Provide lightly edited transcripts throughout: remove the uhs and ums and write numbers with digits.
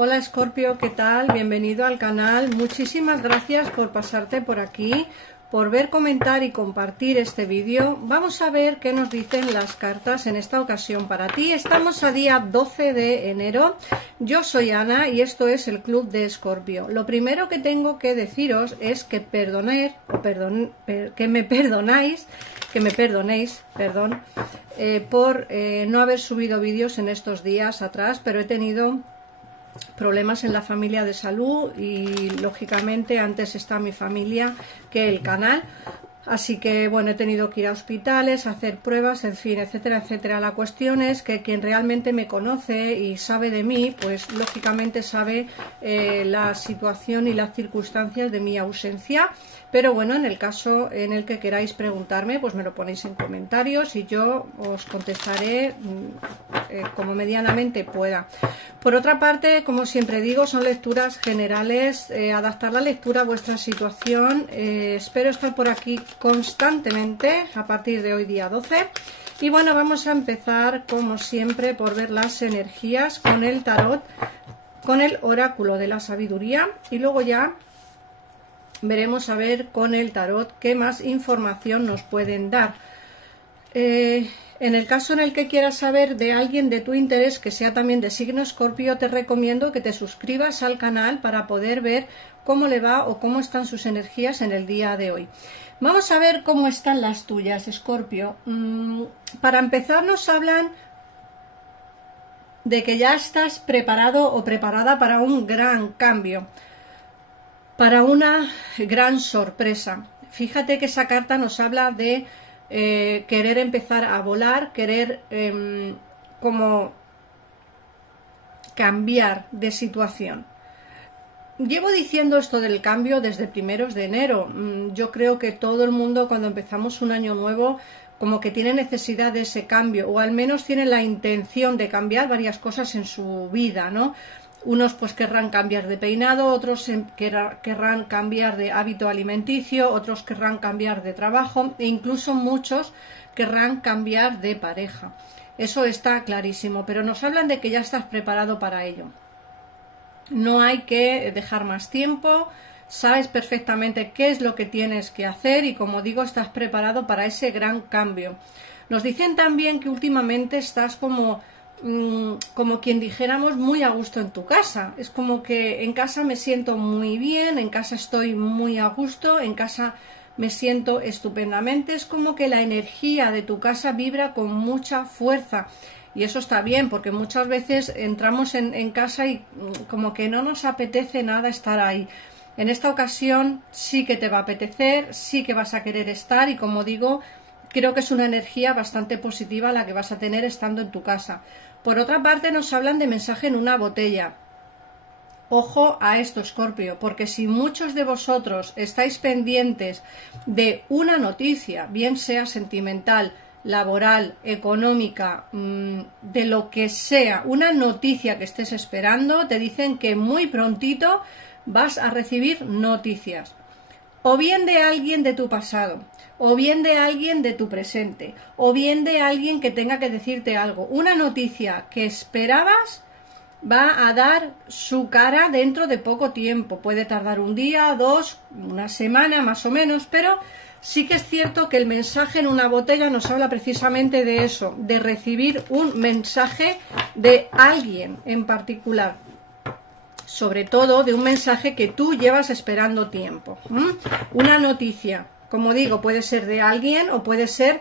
Hola Escorpio, ¿qué tal? Bienvenido al canal. Muchísimas gracias por pasarte por aquí, por ver, comentar y compartir este vídeo. Vamos a ver qué nos dicen las cartas en esta ocasión para ti. Estamos a día 12 de enero. Yo soy Ana y esto es el Club de Escorpio. Lo primero que tengo que deciros es que me perdonéis, por no haber subido vídeos en estos días atrás, pero he tenido problemas en la familia de salud y lógicamente antes está mi familia que el canal, así que bueno, he tenido que ir a hospitales, hacer pruebas, en fin, etcétera, etcétera. La cuestión es que quien realmente me conoce y sabe de mí, pues lógicamente sabe la situación y las circunstancias de mi ausencia. Pero bueno, en el caso en el que queráis preguntarme, pues me lo ponéis en comentarios y yo os contestaré como medianamente pueda. Por otra parte, como siempre digo, son lecturas generales, adaptar la lectura a vuestra situación. Espero estar por aquí constantemente a partir de hoy, día 12. Y bueno, vamos a empezar como siempre por ver las energías con el tarot, con el oráculo de la sabiduría, y luego ya veremos a ver con el tarot qué más información nos pueden dar. En el caso en el que quieras saber de alguien de tu interés que sea también de signo Escorpio, te recomiendo que te suscribas al canal para poder ver cómo le va o cómo están sus energías en el día de hoy. Vamos a ver cómo están las tuyas, Escorpio. Para empezar, nos hablan de que ya estás preparado o preparada para un gran cambio, para una gran sorpresa. Fíjate que esa carta nos habla de querer empezar a volar, querer como cambiar de situación. Llevo diciendo esto del cambio desde primeros de enero. Yo creo que todo el mundo, cuando empezamos un año nuevo, como que tiene necesidad de ese cambio, o al menos tiene la intención de cambiar varias cosas en su vida, ¿no? Unos pues querrán cambiar de peinado, otros querrán cambiar de hábito alimenticio, otros querrán cambiar de trabajo e incluso muchos querrán cambiar de pareja. Eso está clarísimo, pero nos hablan de que ya estás preparado para ello. No hay que dejar más tiempo, sabes perfectamente qué es lo que tienes que hacer y, como digo, estás preparado para ese gran cambio. Nos dicen también que últimamente estás como quien dijéramos muy a gusto en tu casa. Es como que en casa me siento muy bien, en casa estoy muy a gusto, en casa me siento estupendamente. Es como que la energía de tu casa vibra con mucha fuerza y eso está bien, porque muchas veces entramos en casa y como que no nos apetece nada estar ahí. En esta ocasión sí que te va a apetecer, sí que vas a querer estar y, como digo, creo que es una energía bastante positiva la que vas a tener estando en tu casa. Por otra parte, nos hablan de mensaje en una botella. Ojo a esto, Escorpio, porque si muchos de vosotros estáis pendientes de una noticia, bien sea sentimental, laboral, económica, de lo que sea, una noticia que estés esperando, te dicen que muy prontito vas a recibir noticias. O bien de alguien de tu pasado, o bien de alguien de tu presente, o bien de alguien que tenga que decirte algo. Una noticia que esperabas va a dar su cara dentro de poco tiempo. Puede tardar un día, dos, una semana más o menos, pero sí que es cierto que el mensaje en una botella nos habla precisamente de eso, de recibir un mensaje de alguien en particular. Sobre todo de un mensaje que tú llevas esperando tiempo. Una noticia, como digo, puede ser de alguien o puede ser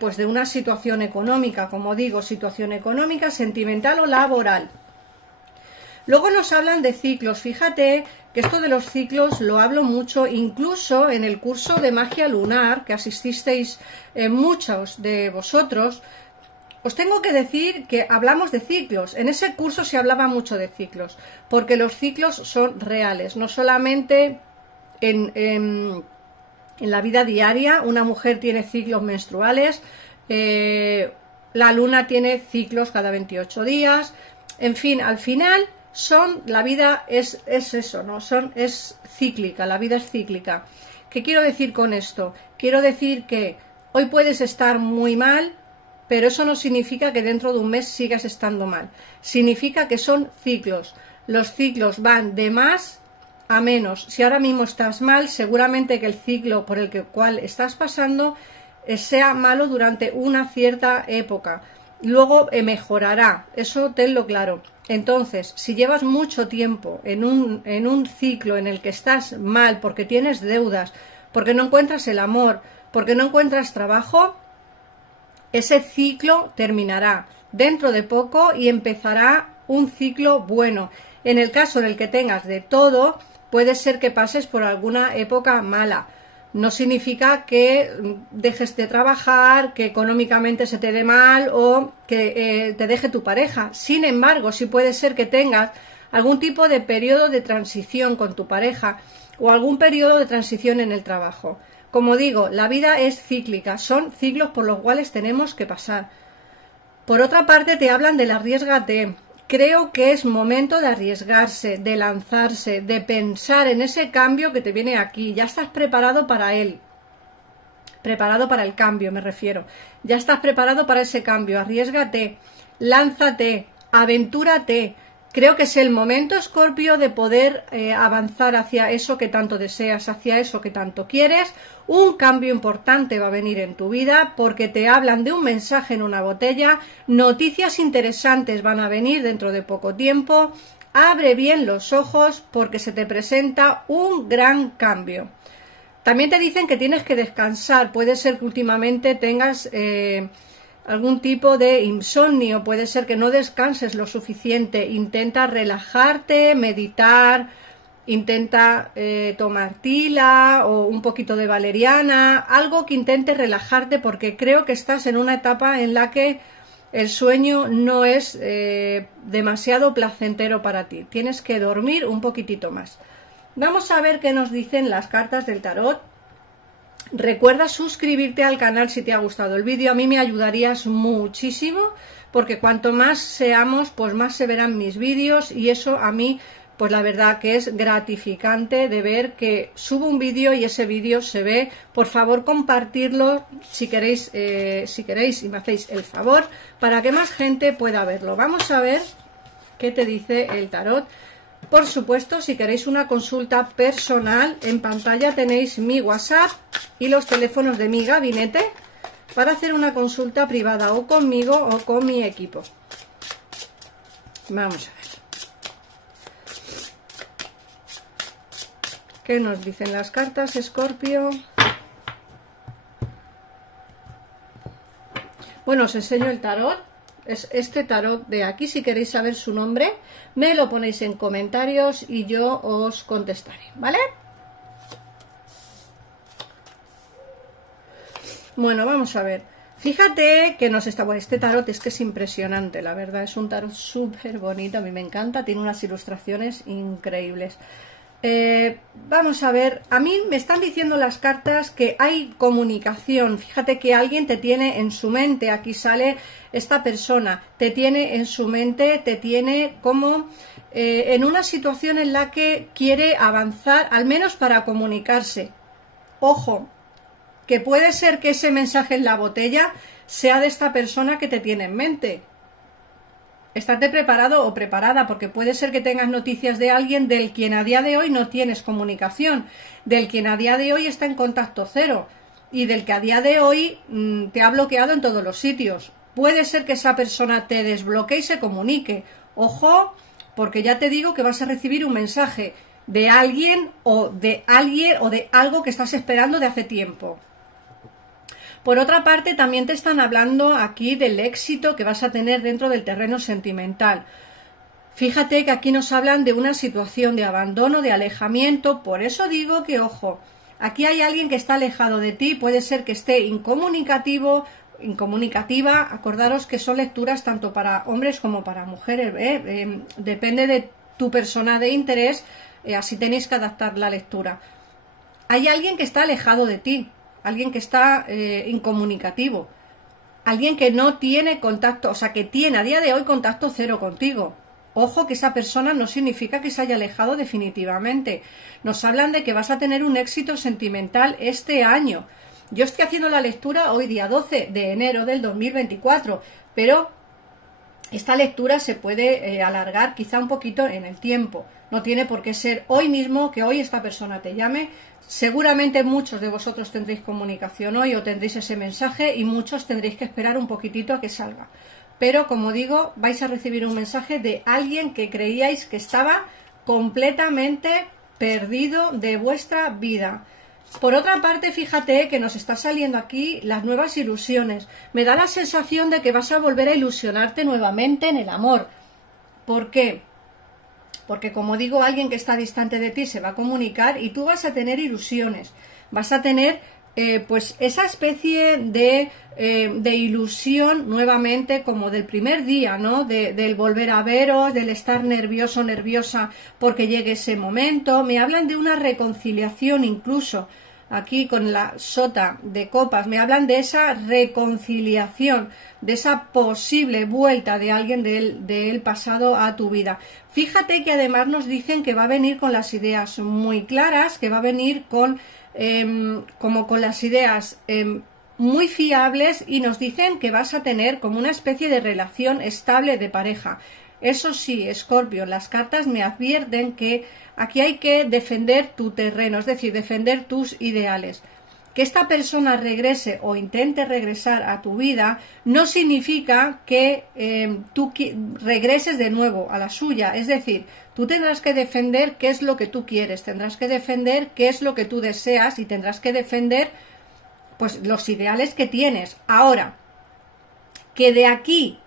pues de una situación económica, como digo, situación económica, sentimental o laboral. Luego nos hablan de ciclos. Fíjate que esto de los ciclos lo hablo mucho, incluso en el curso de magia lunar que asististeis muchos de vosotros. Os tengo que decir que hablamos de ciclos. En ese curso se hablaba mucho de ciclos, porque los ciclos son reales, no solamente en la vida diaria. Una mujer tiene ciclos menstruales, la luna tiene ciclos cada 28 días, en fin, al final la vida es eso, ¿no? Es cíclica, la vida es cíclica. ¿Qué quiero decir con esto? Quiero decir que hoy puedes estar muy mal, pero eso no significa que dentro de un mes sigas estando mal. Significa que son ciclos. Los ciclos van de más a menos. Si ahora mismo estás mal, seguramente que el ciclo por el cual estás pasando sea malo durante una cierta época. Luego mejorará, eso tenlo claro. Entonces, si llevas mucho tiempo en un ciclo en el que estás mal porque tienes deudas, porque no encuentras el amor, porque no encuentras trabajo, ese ciclo terminará dentro de poco y empezará un ciclo bueno. En el caso en el que tengas de todo, puede ser que pases por alguna época mala. No significa que dejes de trabajar, que económicamente se te dé mal o que te deje tu pareja. Sin embargo, sí puede ser que tengas algún tipo de periodo de transición con tu pareja o algún periodo de transición en el trabajo. Como digo, la vida es cíclica, son ciclos por los cuales tenemos que pasar. Por otra parte, te hablan del arriésgate. Creo que es momento de arriesgarse, de lanzarse, de pensar en ese cambio que te viene aquí. Ya estás preparado para él. Preparado para el cambio, me refiero. Ya estás preparado para ese cambio. Arriésgate, lánzate, aventúrate. Creo que es el momento, Escorpio, de poder avanzar hacia eso que tanto deseas, hacia eso que tanto quieres. Un cambio importante va a venir en tu vida porque te hablan de un mensaje en una botella. Noticias interesantes van a venir dentro de poco tiempo. Abre bien los ojos porque se te presenta un gran cambio. También te dicen que tienes que descansar. Puede ser que últimamente tengas algún tipo de insomnio, puede ser que no descanses lo suficiente. Intenta relajarte, meditar, intenta tomar tila o un poquito de valeriana, algo que intente relajarte porque creo que estás en una etapa en la que el sueño no es demasiado placentero para ti. Tienes que dormir un poquitito más. Vamos a ver qué nos dicen las cartas del tarot. Recuerda suscribirte al canal si te ha gustado el vídeo, a mí me ayudarías muchísimo porque cuanto más seamos, pues más se verán mis vídeos y eso a mí, pues la verdad que es gratificante de ver que subo un vídeo y ese vídeo se ve. Por favor, compartirlo si queréis y me hacéis el favor para que más gente pueda verlo. Vamos a ver qué te dice el tarot. Por supuesto, si queréis una consulta personal, en pantalla tenéis mi WhatsApp y los teléfonos de mi gabinete para hacer una consulta privada o conmigo o con mi equipo. Vamos a ver. ¿Qué nos dicen las cartas, Escorpio? Bueno, os enseño el tarot. Es este tarot de aquí. Si queréis saber su nombre, me lo ponéis en comentarios y yo os contestaré, ¿vale? Bueno, vamos a ver. Fíjate que nos está... Bueno, este tarot es que es impresionante, la verdad. Es un tarot súper bonito, a mí me encanta. Tiene unas ilustraciones increíbles. Vamos a ver, a mí me están diciendo las cartas que hay comunicación. Fíjate que alguien te tiene en su mente, aquí sale esta persona, te tiene en su mente, te tiene como en una situación en la que quiere avanzar, al menos para comunicarse. Ojo, que puede ser que ese mensaje en la botella sea de esta persona que te tiene en mente. Estate preparado o preparada porque puede ser que tengas noticias de alguien del quien a día de hoy no tienes comunicación, del quien a día de hoy está en contacto cero y del que a día de hoy te ha bloqueado en todos los sitios. Puede ser que esa persona te desbloquee y se comunique. Ojo, porque ya te digo que vas a recibir un mensaje de alguien o de algo que estás esperando de hace tiempo. Por otra parte, también te están hablando aquí del éxito que vas a tener dentro del terreno sentimental. Fíjate que aquí nos hablan de una situación de abandono, de alejamiento. Por eso digo que, ojo, aquí hay alguien que está alejado de ti. Puede ser que esté incomunicativo, incomunicativa. Acordaros que son lecturas tanto para hombres como para mujeres. Depende de tu persona de interés. Así tenéis que adaptar la lectura. Hay alguien que está alejado de ti. Alguien que está incomunicativo, alguien que no tiene contacto, o sea, que tiene a día de hoy contacto cero contigo. Ojo que esa persona no significa que se haya alejado definitivamente. Nos hablan de que vas a tener un éxito sentimental este año. Yo estoy haciendo la lectura hoy día 12 de enero del 2024, pero esta lectura se puede alargar quizá un poquito en el tiempo. No tiene por qué ser hoy mismo, que hoy esta persona te llame. Seguramente muchos de vosotros tendréis comunicación hoy o tendréis ese mensaje y muchos tendréis que esperar un poquitito a que salga. Pero como digo, vais a recibir un mensaje de alguien que creíais que estaba completamente perdido de vuestra vida. Por otra parte, fíjate que nos está saliendo aquí las nuevas ilusiones. Me da la sensación de que vas a volver a ilusionarte nuevamente en el amor. ¿Por qué? Porque, como digo, alguien que está distante de ti se va a comunicar y tú vas a tener ilusiones. Vas a tener pues esa especie de ilusión nuevamente como del primer día, ¿no? Del volver a veros, del estar nervioso, nerviosa porque llegue ese momento. Me hablan de una reconciliación incluso. Aquí con la sota de copas me hablan de esa reconciliación, de esa posible vuelta de alguien del pasado a tu vida. Fíjate que además nos dicen que va a venir con las ideas muy claras, que va a venir con como con las ideas muy fiables y nos dicen que vas a tener como una especie de relación estable de pareja. Eso sí, Escorpio, las cartas me advierten que aquí hay que defender tu terreno, es decir, defender tus ideales. Que esta persona regrese o intente regresar a tu vida no significa que tú regreses de nuevo a la suya. Es decir, tú tendrás que defender qué es lo que tú quieres, tendrás que defender qué es lo que tú deseas y tendrás que defender pues los ideales que tienes. Ahora, que de aquí,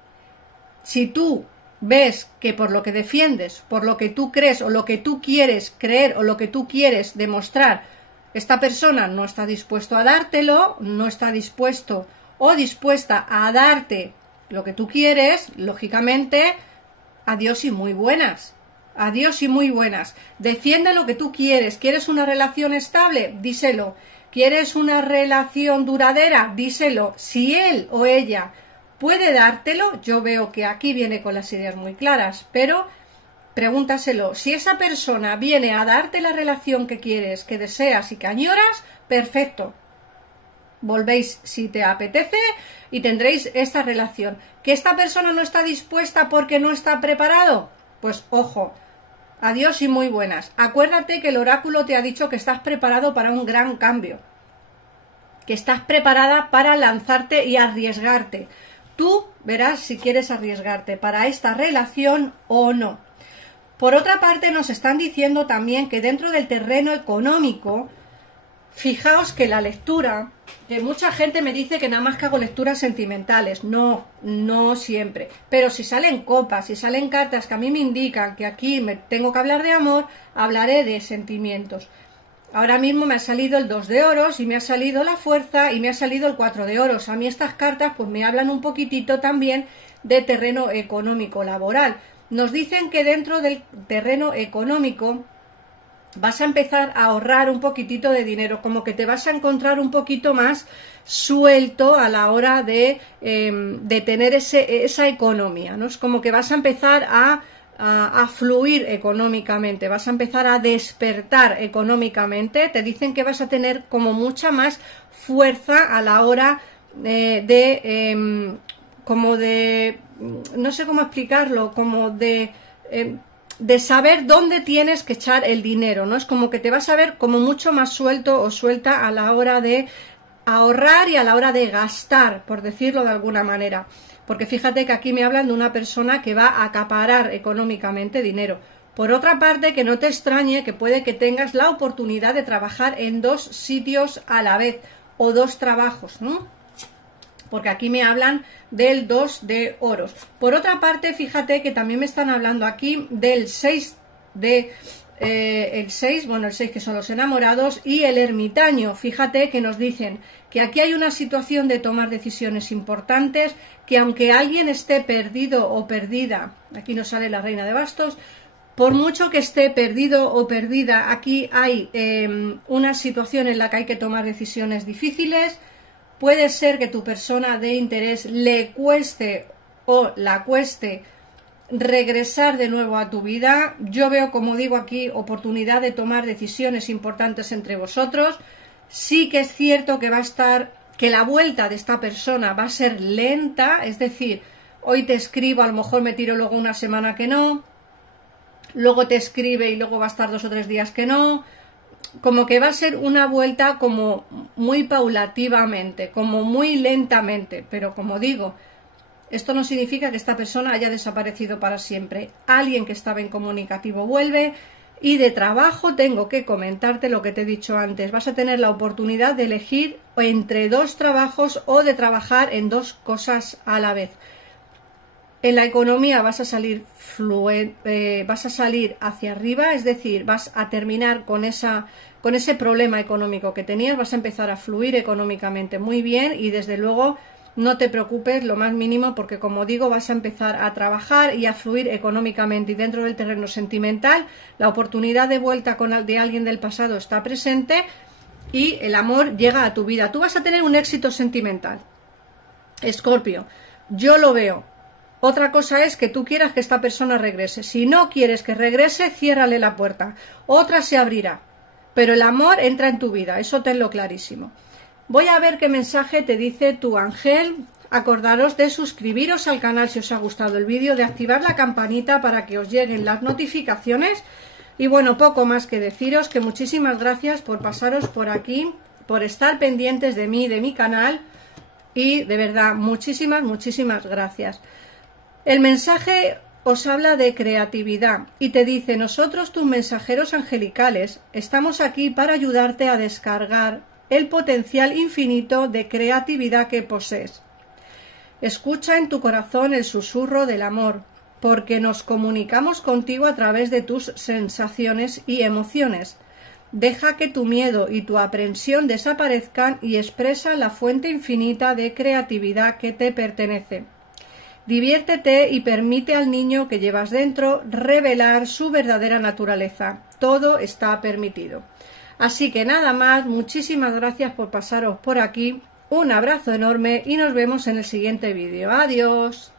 si tú ves que por lo que defiendes, por lo que tú crees o lo que tú quieres creer o lo que tú quieres demostrar, esta persona no está dispuesto a dártelo, no está dispuesto o dispuesta a darte lo que tú quieres, lógicamente, adiós y muy buenas. Adiós y muy buenas. Defiende lo que tú quieres. ¿Quieres una relación estable? Díselo. ¿Quieres una relación duradera? Díselo. Si él o ella puede dártelo, yo veo que aquí viene con las ideas muy claras, pero pregúntaselo. Si esa persona viene a darte la relación que quieres, que deseas y que añoras, perfecto. Volvéis si te apetece y tendréis esta relación. ¿Que esta persona no está dispuesta porque no está preparado? Pues ojo, adiós y muy buenas. Acuérdate que el oráculo te ha dicho que estás preparado para un gran cambio, que estás preparada para lanzarte y arriesgarte. Tú verás si quieres arriesgarte para esta relación o no. Por otra parte, nos están diciendo también que dentro del terreno económico, fijaos que la lectura, que mucha gente me dice que nada más que hago lecturas sentimentales. No, no siempre. Pero si salen copas, si salen cartas que a mí me indican que aquí me tengo que hablar de amor, hablaré de sentimientos. Ahora mismo me ha salido el 2 de oros y me ha salido la fuerza y me ha salido el 4 de oros. A mí estas cartas pues me hablan un poquitito también de terreno económico, laboral. Nos dicen que dentro del terreno económico vas a empezar a ahorrar un poquitito de dinero, como que te vas a encontrar un poquito más suelto a la hora de tener esa economía, ¿no? Es como que vas a empezar a fluir económicamente, vas a empezar a despertar económicamente. Te dicen que vas a tener como mucha más fuerza a la hora no sé cómo explicarlo, como de saber dónde tienes que echar el dinero, ¿no? Es como que te vas a ver como mucho más suelto o suelta a la hora de ahorrar y a la hora de gastar, por decirlo de alguna manera. Porque fíjate que aquí me hablan de una persona que va a acaparar económicamente dinero. Por otra parte, que no te extrañe que puede que tengas la oportunidad de trabajar en 2 sitios a la vez o 2 trabajos, ¿no? Porque aquí me hablan del 2 de oros. Por otra parte, fíjate que también me están hablando aquí del 6 de... el 6 que son los enamorados y el ermitaño. Fíjate que nos dicen que aquí hay una situación de tomar decisiones importantes, que aunque alguien esté perdido o perdida, aquí nos sale la reina de bastos, por mucho que esté perdido o perdida, aquí hay una situación en la que hay que tomar decisiones difíciles. Puede ser que tu persona de interés le cueste o la cueste regresar de nuevo a tu vida. Yo veo, como digo aquí, oportunidad de tomar decisiones importantes entre vosotros. Sí que es cierto que va a estar, que la vuelta de esta persona va a ser lenta, es decir, hoy te escribo, a lo mejor me tiro luego una semana que no, luego te escribe y luego va a estar 2 o 3 días que no, como que va a ser una vuelta como muy paulativamente, como muy lentamente, pero como digo, esto no significa que esta persona haya desaparecido para siempre. Alguien que estaba en comunicativo vuelve. Y de trabajo tengo que comentarte lo que te he dicho antes. Vas a tener la oportunidad de elegir entre 2 trabajos o de trabajar en 2 cosas a la vez. En la economía vas a salir vas a salir hacia arriba, es decir, vas a terminar con ese problema económico que tenías, vas a empezar a fluir económicamente muy bien y desde luego no te preocupes lo más mínimo porque, como digo, vas a empezar a trabajar y a fluir económicamente. Y dentro del terreno sentimental, la oportunidad de vuelta de alguien del pasado está presente y el amor llega a tu vida. Tú vas a tener un éxito sentimental, Escorpio. Yo lo veo. Otra cosa es que tú quieras que esta persona regrese. Si no quieres que regrese, ciérrale la puerta. Otra se abrirá. Pero el amor entra en tu vida, eso tenlo clarísimo. Voy a ver qué mensaje te dice tu ángel. Acordaros de suscribiros al canal si os ha gustado el vídeo, de activar la campanita para que os lleguen las notificaciones. Y bueno, poco más que deciros, que muchísimas gracias por pasaros por aquí, por estar pendientes de mí, de mi canal. Y de verdad, muchísimas gracias. El mensaje os habla de creatividad y te dice: nosotros, tus mensajeros angelicales, estamos aquí para ayudarte a descargar el potencial infinito de creatividad que posees. Escucha en tu corazón el susurro del amor, porque nos comunicamos contigo a través de tus sensaciones y emociones. Deja que tu miedo y tu aprensión desaparezcan y expresa la fuente infinita de creatividad que te pertenece. Diviértete y permite al niño que llevas dentro revelar su verdadera naturaleza. Todo está permitido. Así que nada más, muchísimas gracias por pasaros por aquí, un abrazo enorme y nos vemos en el siguiente vídeo. Adiós.